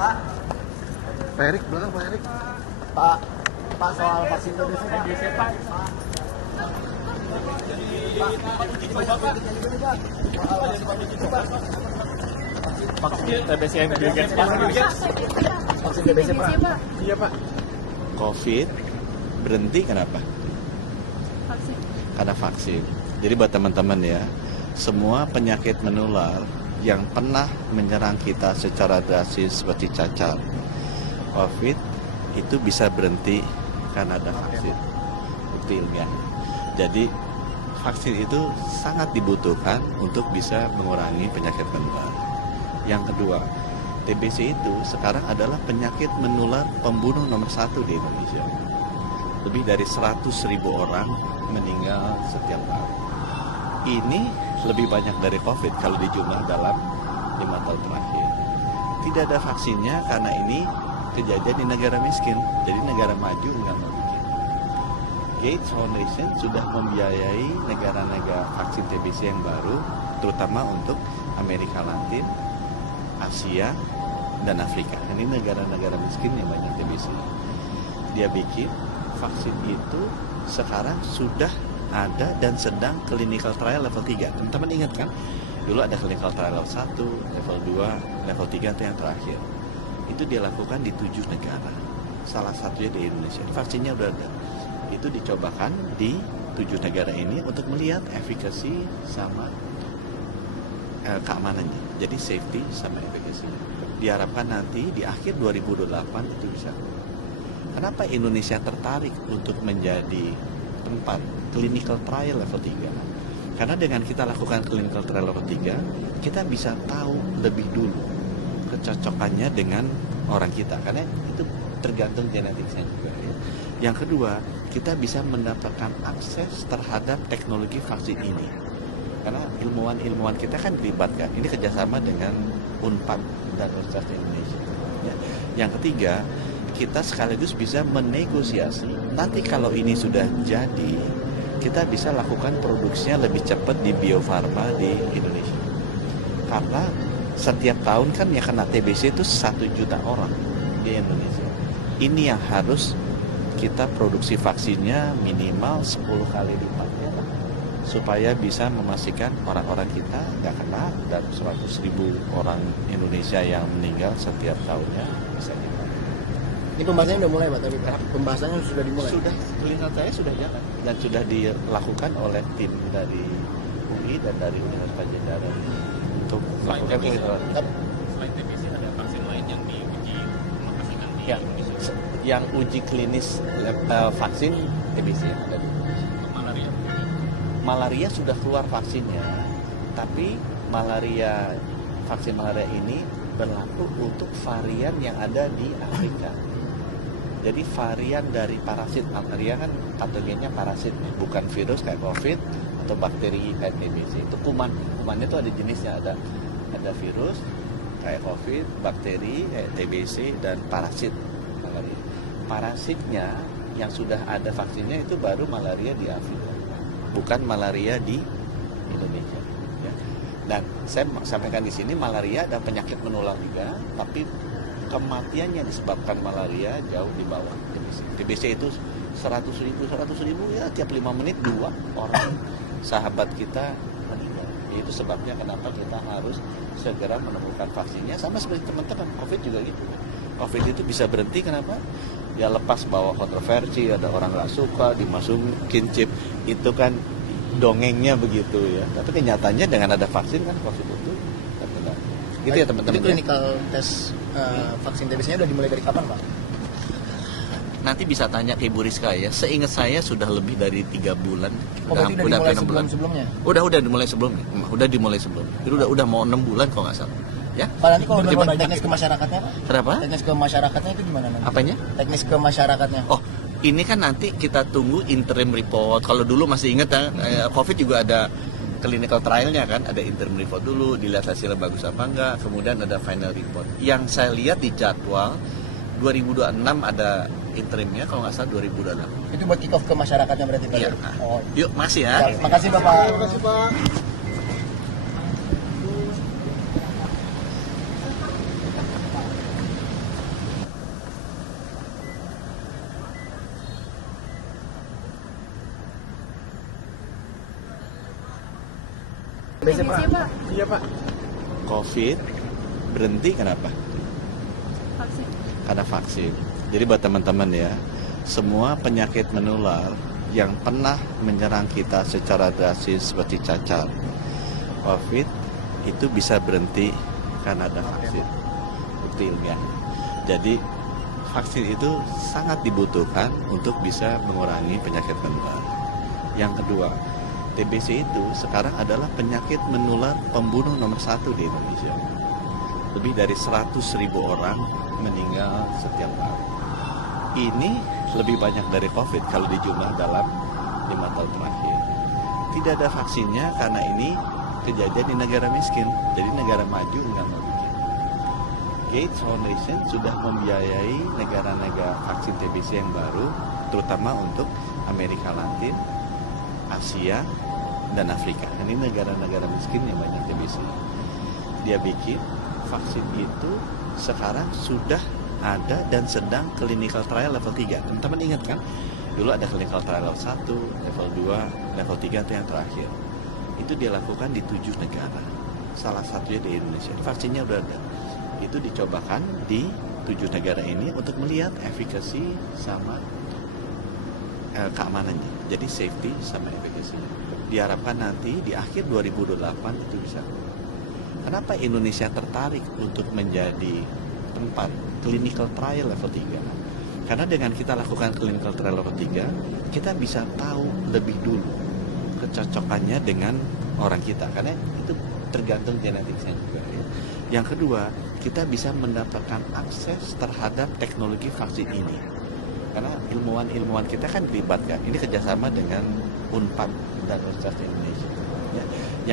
Pak Erik, belakang Pak Erik. Pak soal vaksin TBC Pak. Vaksin TBC yang Bill vaksin TBC Pak. Iya Pak. COVID berhenti kenapa? Vaksin. Karena vaksin. Jadi buat teman-teman ya, semua penyakit menular yang pernah menyerang kita secara drastis seperti cacar, COVID itu bisa berhenti karena ada vaksin. Bukti ilmiah. Jadi vaksin itu sangat dibutuhkan untuk bisa mengurangi penyakit menular. Yang kedua, TBC itu sekarang adalah penyakit menular pembunuh nomor 1 di Indonesia. Lebih dari 100.000 orang meninggal setiap tahun. Ini lebih banyak dari COVID kalau dijumlah dalam 5 tahun terakhir. Tidak ada vaksinnya karena ini kejadian di negara miskin. Jadi negara maju nggak mau bikin. Gates Foundation sudah membiayai negara-negara vaksin TBC yang baru, terutama untuk Amerika Latin, Asia, dan Afrika. Ini negara-negara miskin yang banyak TBC. Dia bikin vaksin itu sekarang sudah ada dan sedang clinical trial level 3. Teman-teman ingat kan? Dulu ada clinical trial level 1, level 2, level 3 itu yang terakhir. Itu dilakukan di 7 negara. Salah satunya di Indonesia. Vaksinnya udah ada. Itu dicobakan di 7 negara ini untuk melihat efikasi sama keamanannya. Jadi safety sama efikasi. Diharapkan nanti di akhir 2028 itu bisa. Kenapa Indonesia tertarik untuk menjadi tempat clinical trial level 3? Karena dengan kita lakukan clinical trial level 3, kita bisa tahu lebih dulu kecocokannya dengan orang kita. Karena itu tergantung genetiknya juga. Ya. Yang kedua, kita bisa mendapatkan akses terhadap teknologi vaksin ini. Karena ilmuwan-ilmuwan kita kan dilibatkan. Ini kerjasama dengan UNPAD dan Universitas Indonesia. Ya. Yang ketiga, kita sekaligus bisa menegosiasi. Nanti kalau ini sudah jadi, kita bisa lakukan produksinya lebih cepat di Bio Farma di Indonesia. Karena setiap tahun kan yang kena TBC itu 1 juta orang di Indonesia. Ini yang harus kita produksi vaksinnya minimal 10 kali lipatnya, supaya bisa memastikan orang-orang kita nggak kena dan 100.000 orang Indonesia yang meninggal setiap tahunnya bisa kita. Ini pembahasannya udah mulai Pak, tapi pembahasannya sudah dimulai. Sudah, klinik saya sudah jalan dan sudah dilakukan oleh tim dari UI dan dari Universitas Pajajaran untuk melakukan klinik. Selain TBC ada vaksin lain yang diuji menghasilkan di Ya, Indonesia. yang uji klinis vaksin TBC ada. Malaria. Malaria sudah keluar vaksinnya, tapi vaksin malaria ini berlaku untuk varian yang ada di Afrika. Jadi varian dari parasit, malaria kan patogennya parasit, bukan virus kayak COVID atau bakteri kayak TBC. Itu kumannya itu ada jenisnya, ada virus kayak COVID, bakteri kayak TBC dan parasit malaria. Parasitnya yang sudah ada vaksinnya itu baru malaria di Afrika, bukan malaria di Indonesia. Ya. Dan saya sampaikan di sini malaria ada penyakit menular juga, tapi kematiannya disebabkan malaria jauh di bawah TBC. TBC itu 100.000 ya tiap 5 menit 2 orang sahabat kita meninggal. Itu sebabnya kenapa kita harus segera menemukan vaksinnya. Sama seperti teman-teman COVID juga gitu. COVID itu bisa berhenti kenapa? Ya lepas bawa kontroversi, ada orang nggak suka dimasukin chip, itu kan dongengnya begitu ya. Tapi kenyataannya dengan ada vaksin kan COVID itu terkendali. Gitu ya teman-teman. Jadi clinical test vaksin TBC-nya udah dimulai dari kapan Pak? Nanti bisa tanya ke Ibu Rizka ya. Seingat saya sudah lebih dari 3 bulan. Berarti udah dimulai sebelum-sebelumnya? Udah dimulai sebelumnya. Itu udah mau 6 bulan kalau nggak salah. Ya. Pak, nanti kalau berbuat teknis ke masyarakatnya Pak? Kenapa? Teknis ke masyarakatnya itu gimana nanti? Apanya? Teknis ke masyarakatnya. Oh, ini kan nanti kita tunggu interim report. Kalau dulu masih ingat ya, COVID juga ada clinical trialnya kan, ada interim report dulu, dilihat hasilnya bagus apa enggak, kemudian ada final report. Yang saya lihat di jadwal 2026 ada interimnya, kalau nggak salah 2028. Itu buat kick off ke masyarakatnya berarti Pak? Iya. Oh. Yuk, masih ya. Terima kasih Bapak. Terima kasih Pak. TBC Pak. Pak. Iya Pak. COVID berhenti kenapa? Vaksin. Karena vaksin. Jadi buat teman-teman ya, semua penyakit menular yang pernah menyerang kita secara drastis seperti cacar, COVID itu bisa berhenti karena ada vaksin. Bukti ilmiah. Jadi vaksin itu sangat dibutuhkan untuk bisa mengurangi penyakit menular. Yang kedua, TBC itu sekarang adalah penyakit menular pembunuh nomor 1 di Indonesia. Lebih dari 100.000 orang meninggal setiap tahun. Ini lebih banyak dari COVID kalau dijumlah dalam 5 tahun terakhir. Tidak ada vaksinnya karena ini kejadian di negara miskin. Jadi negara maju nggak mau bikin. Gates Foundation sudah membiayai negara-negara vaksin TBC yang baru, terutama untuk Amerika Latin, Asia, dan Afrika. Ini negara-negara miskin yang banyak TBC. Dia bikin vaksin itu sekarang sudah ada dan sedang clinical trial level 3. Teman-teman ingat kan? Dulu ada clinical trial level 1, level 2, level 3 itu yang terakhir. Itu dilakukan di 7 negara. Salah satunya di Indonesia. Vaksinnya udah ada. Itu dicobakan di 7 negara ini untuk melihat efikasi sama keamanannya. Jadi safety sama efikasi. Diharapkan nanti di akhir 2028 itu bisa. Kenapa Indonesia tertarik untuk menjadi tempat clinical trial level 3? Karena dengan kita lakukan clinical trial level 3, kita bisa tahu lebih dulu kecocokannya dengan orang kita. Karena itu tergantung genetiknya juga ya. Yang kedua, kita bisa mendapatkan akses terhadap teknologi vaksin ini. Karena ilmuwan-ilmuwan kita kan dilibatkan. Ini kerjasama dengan Unpad dan Universitas Indonesia. Ya.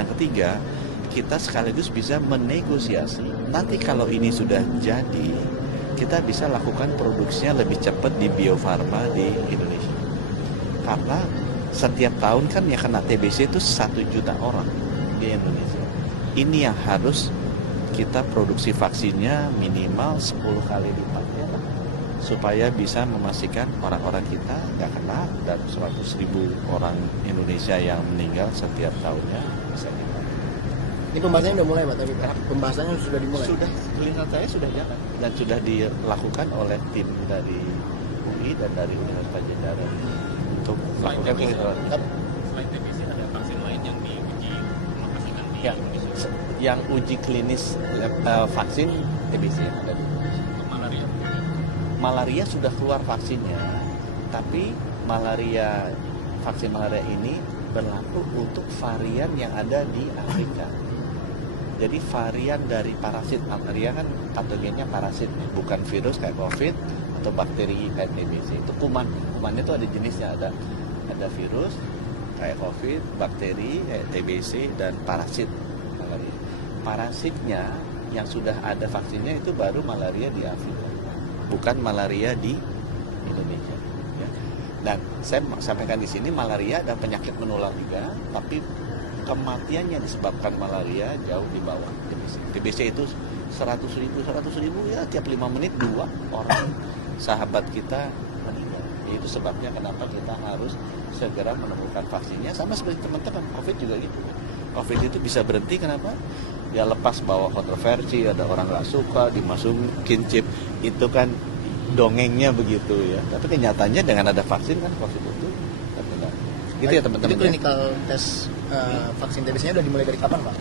Yang ketiga, kita sekaligus bisa menegosiasi. Nanti kalau ini sudah jadi, kita bisa lakukan produksinya lebih cepat di Bio Farma di Indonesia. Karena setiap tahun kan yang kena TBC itu 1 juta orang di Indonesia. Ini yang harus kita produksi vaksinnya minimal 10 kali lipat ya, supaya bisa memastikan orang-orang kita nggak kena dan 100.000 orang Indonesia yang meninggal setiap tahunnya bisa kita. Ini pembahasannya udah mulai Pak, tapi pembahasannya sudah dimulai. Sudah, klinik saya sudah jalan dan sudah dilakukan oleh tim dari UI dan dari Universitas Pajajaran untuk melakukan Selain TBC ada vaksin lain yang diuji menghasilkan di ya, Indonesia. yang uji klinis vaksin TBC ada. Untuk malaria. Malaria sudah keluar vaksinnya, tapi vaksin malaria ini berlaku untuk varian yang ada di Afrika. Jadi varian dari parasit, malaria kan patogennya parasit, bukan virus kayak COVID atau bakteri kayak TBC. Itu kumannya itu ada jenisnya, ada virus kayak COVID, bakteri kayak TBC dan parasit malaria. Parasitnya yang sudah ada vaksinnya itu baru malaria di Afrika, bukan malaria di Indonesia. Ya. Dan saya sampaikan di sini malaria dan penyakit menular juga, tapi kematiannya disebabkan malaria jauh di bawah TBC. TBC itu 100.000 ya tiap 5 menit 2 orang sahabat kita meninggal. Itu sebabnya kenapa kita harus segera menemukan vaksinnya. Sama seperti teman-teman COVID juga gitu. COVID itu bisa berhenti kenapa? Ya lepas bawa kontroversi, ada orang nggak suka dimasukin chip, itu kan dongengnya begitu ya. Tapi kenyataannya dengan ada vaksin kan COVID itu terkendali. Gitu ya teman-teman. Jadi clinical test vaksin TBC-nya udah dimulai dari kapan Pak?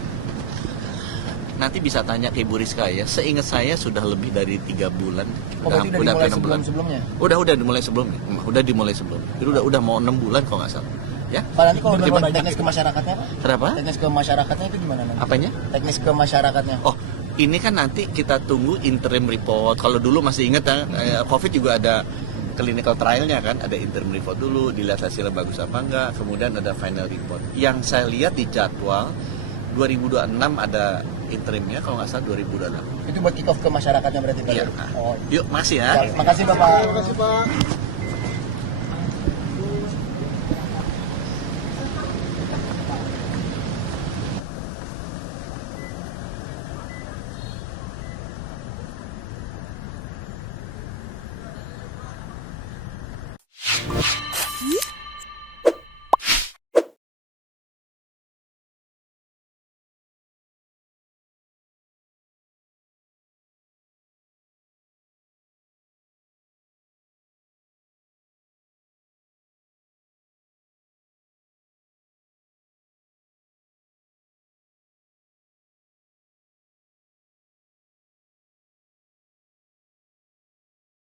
Nanti bisa tanya ke Ibu Rizka ya. Seingat saya sudah lebih dari 3 bulan. Oh, berarti udah dimulai sebelum-sebelumnya? Udah dimulai sebelumnya. Udah dimulai sebelum. Jadi udah mau 6 bulan kalau nggak salah. Ya. Pak, nanti kalau berapa teknis ke masyarakatnya Pak? Kenapa? Teknis ke masyarakatnya itu gimana nanti? Apanya? Teknis ke masyarakatnya. Oh, ini kan nanti kita tunggu interim report. Kalau dulu masih ingat ya, COVID juga ada clinical trialnya kan, ada interim report dulu, dilihat hasilnya bagus apa enggak, kemudian ada final report. Yang saya lihat di jadwal 2026 ada interimnya, kalau nggak salah 2026. Itu buat kick off ke masyarakatnya berarti Pak? Iya. Oh. Yuk, masih ya. Makasih Bapak.